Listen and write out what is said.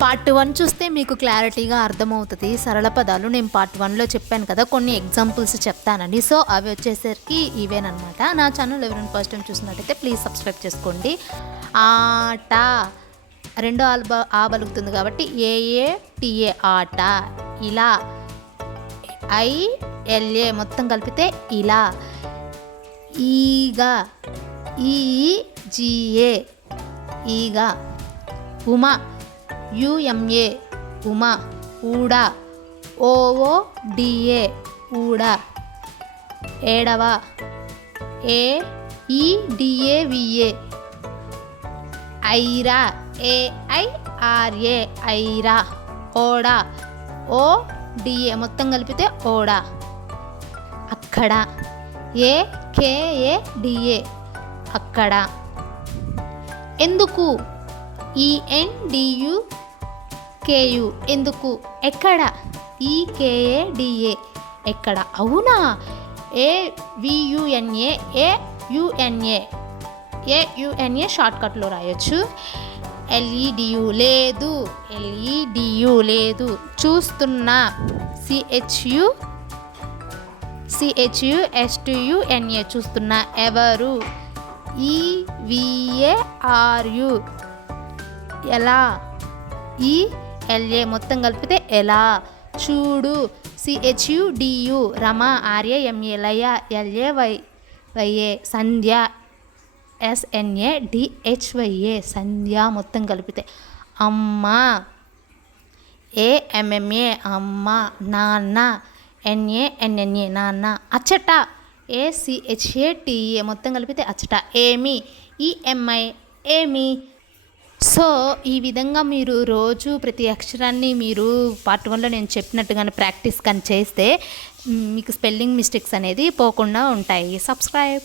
Part 1 చూస్తే మీకు క్లారిటీగా అర్థమవుతుంది సరళ పదాలు. నేను పార్ట్ 1లో చెప్పాను కదా, కొన్ని ఎగ్జాంపుల్స్ చెప్తానండి. సో అవి వచ్చేసరికి ఇవేనమాట. నా ఛానల్ ఎవరైనా ఫస్ట్ టైం చూసినట్టయితే ప్లీజ్ సబ్స్క్రైబ్ చేసుకోండి. ఆట రెండో ఆ బలుగుతుంది కాబట్టి ఏఏటిఏ ఆట. ఇలా ఐఎల్ఏ మొత్తం కలిపితే ఇలా. ఈగా ఈజిఏ ఈగా. ఉమా యుఎంఏ ఉమా. ఊడా ఓఓడిఏ ఊడా. ఏడవ ఏఈడిఏవిఏ ఐరా ఏఐఆర్ఏ ఐరా. ఓడా ఓడిఏ మొత్తం కలిపితే ఓడా. అక్కడ ఏకేఏడిఏ అక్కడ. ఎందుకు ఈఎన్డియుకేయు ఎందుకు. ఎక్కడ ఈకేఏడిఏ ఎక్కడ. అవునా. ఏవియుఎన్ఏ ఏయుఎన్ఏ ఏయుఎన్ఏ షార్ట్కట్లో రాయొచ్చు. ఎల్ఈడియు లేదు ఎల్ఈడియు లేదు. చూస్తున్నా సిహెచ్యుఎస్టియుఎన్ఏ చూస్తున్నా. ఎవరు ఈవిఏఆర్యు ఎలా. ఈఎల్ఏ మొత్తం కలిపితే ఎలా. చూడు సిహెచ్యుడియు రమ ఆర్ఏఎంఏ లయ ఎల్ఏవైఏ సంధ్య ఎస్ఎన్ఏ డిహెచ్వైఏ సంధ్య మొత్తం కలిపితే. అమ్మ ఏఎంఎంఏ అమ్మ. నాన్న ఎన్ఏఎన్ఎన్ఏ నాన్న. అచ్చట ఏసిహెచ్ఏటిఏ మొత్తం కలిపితే అచ్చట. ఏమి ఈఎంఐ ఏమి. సో ఈ విధంగా మీరు రోజు ప్రతి అక్షరాన్ని మీరు పార్ట్ 1లో నేను చెప్పినట్టుగానే ప్రాక్టీస్ కానీ చేస్తే మీకు స్పెల్లింగ్ మిస్టేక్స్ అనేది పోకుండా ఉంటాయి. సబ్స్క్రైబ్.